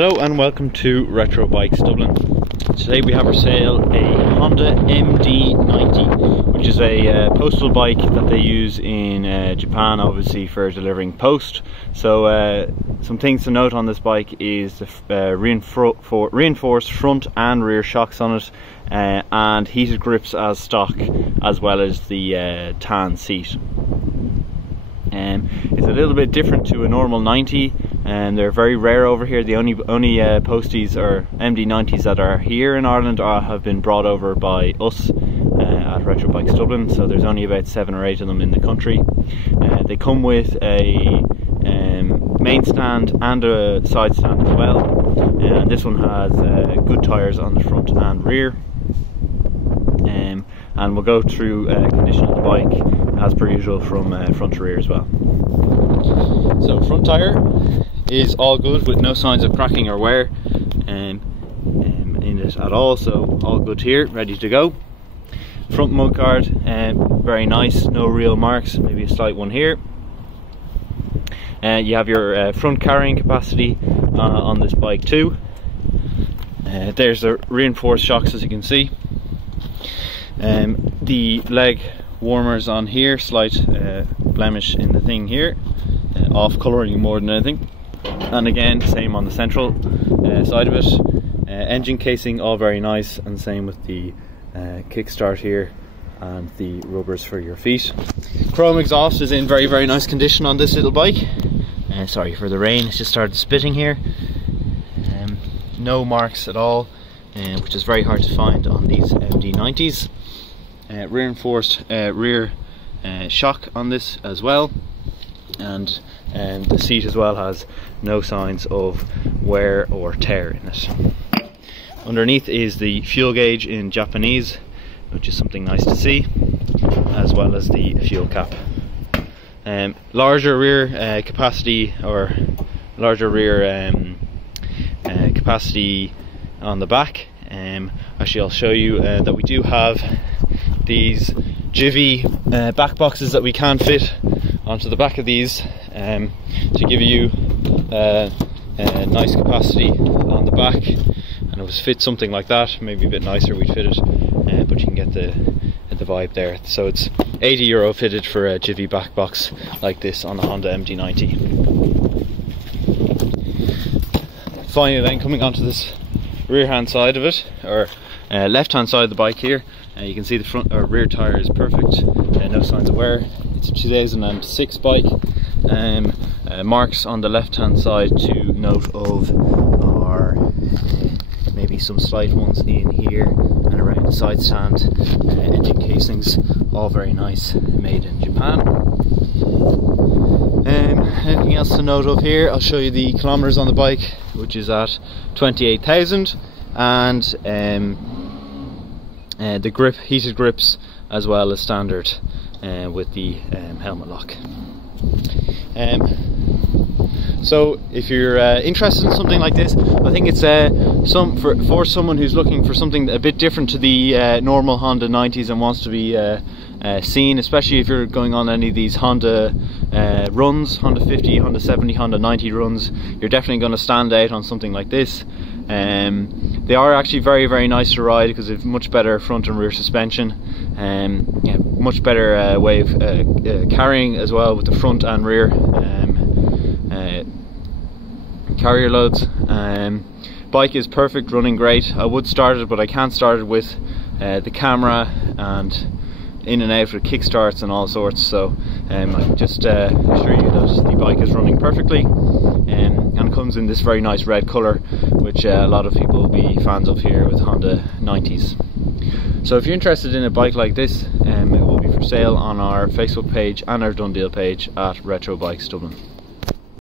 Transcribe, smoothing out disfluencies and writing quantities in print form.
Hello and welcome to Retro Bikes Dublin. Today we have for sale a Honda MD90, which is a postal bike that they use in Japan, obviously for delivering post. So some things to note on this bike is the reinforced front and rear shocks on it, and heated grips as stock, as well as the tan seat. It's a little bit different to a normal 90, and they're very rare over here. The only posties or MD90s that are here in Ireland have been brought over by us at Retro Bikes Dublin, so there's only about 7 or 8 of them in the country. They come with a main stand and a side stand as well, and this one has good tyres on the front and rear. And we'll go through condition of the bike as per usual from front to rear as well. So front tyre is all good with no signs of cracking or wear in it at all, so all good here, ready to go. Front mudguard, very nice, no real marks, maybe a slight one here. You have your front carrying capacity on this bike too. There's the reinforced shocks, as you can see. The leg warmers on here, slight blemish in the thing here, off colouring more than anything. And again, same on the central side of it. Engine casing, all very nice, and same with the kickstart here and the rubbers for your feet. Chrome exhaust is in very nice condition on this little bike. Sorry for the rain, it's just started spitting here. No marks at all, which is very hard to find on these MD90s. Reinforced rear shock on this as well, and the seat as well has no signs of wear or tear in it. Underneath is the fuel gauge in Japanese, which is something nice to see, as well as the fuel cap. Larger rear capacity, or larger rear capacity on the back. Actually, I'll show you that we do have these Jivy back boxes that we can fit onto the back of these to give you a nice capacity on the back, and it was fit something like that, maybe a bit nicer we'd fit it, but you can get the vibe there. So it's €80 fitted for a Jivy back box like this on the Honda MD90. Finally then, coming onto this rear hand side of it, or left hand side of the bike here, you can see the front or rear tyre is perfect, no signs of wear. It's a 2006 bike. Marks on the left hand side to note of are maybe some slight ones in here and around the side stand. Engine casings, all very nice, made in Japan. Anything else to note of here? I'll show you the kilometers on the bike, which is at 28,000, and the heated grips, as well as standard with the helmet lock. So if you're interested in something like this, I think it's for someone who's looking for something a bit different to the normal Honda 90s and wants to be seen, especially if you're going on any of these Honda runs, Honda 50, Honda 70, Honda 90 runs. You're definitely going to stand out on something like this. They are actually very nice to ride because they've much better front and rear suspension, much better way of carrying as well, with the front and rear carrier loads. Bike is perfect, running great. I would start it, but I can't start it with the camera and in and out with kickstarts and all sorts, so I can just assure you that the bike is running perfectly, and comes in this very nice red colour, which a lot of people will be fans of here with Honda 90s. So if you're interested in a bike like this, it will be for sale on our Facebook page and our Done Deal page at Retro Bikes Dublin.